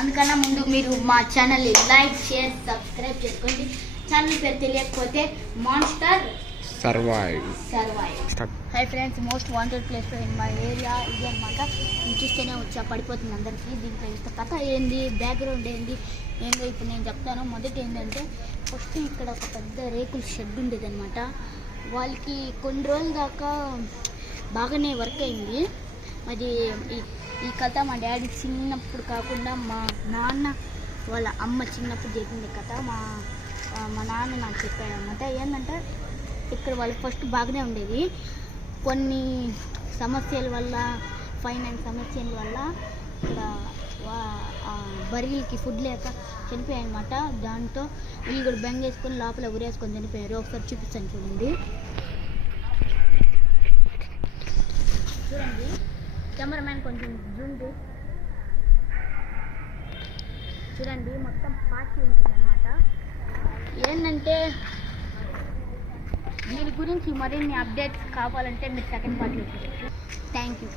అందుకన్నా ముందు మీరు మా ఛానల్ని లైక్ షేర్ సబ్స్క్రైబ్ చేసుకోండి. ఛానల్ పేరు తెలియకపోతే monster survive. Hi friends, most wanted place in my area ఇది అనమాట. చూస్తేనే పడిపోతుంది అందరికీ. దీంట్లో ఇంత కథ ఏంది, బ్యాక్గ్రౌండ్ ఏంది ఏందో ఇప్పుడు నేను చెప్తాను. మొదటి ఏంటంటే ఫస్ట్ ఇక్కడ ఒక పెద్ద రేకుల షెడ్ ఉండేది అనమాట. వాళ్ళకి కొన్ని రోజుల దాకా బాగానే వర్క్ అయింది. అది ఈ కథ మా డాడీ చిన్నప్పుడు కాకుండా మా నాన్న వాళ్ళ అమ్మ చిన్నప్పుడు చెప్పింది కథ. మా నాన్న నాకు చెప్పాడు అనమాట. ఏంటంటే ఇక్కడ వాళ్ళకి ఫస్ట్ బాగానే ఉండేది. కొన్ని సమస్యల వల్ల, ఫైనాన్స్ సమస్యల వల్ల ఇక్కడ బర్రెలకి ఫుడ్ లేక చనిపోయాయి అనమాట. దాంతో వీళ్ళు కూడా బెంగ వేసుకొని లోపల ఉరేసుకొని చనిపోయారు. ఒకసారి చూపిస్తాను చూడండి. చూడండి కెమెరామ్యాన్ కొంచెం జూండి. చూడండి మొత్తం పార్టీ ఉంటుంది అనమాట. ఏంటంటే దీని గురించి మరిన్ని అప్డేట్స్ కావాలంటే మీరు సెకండ్ పార్ట్లో చూడొచ్చు. Thank you.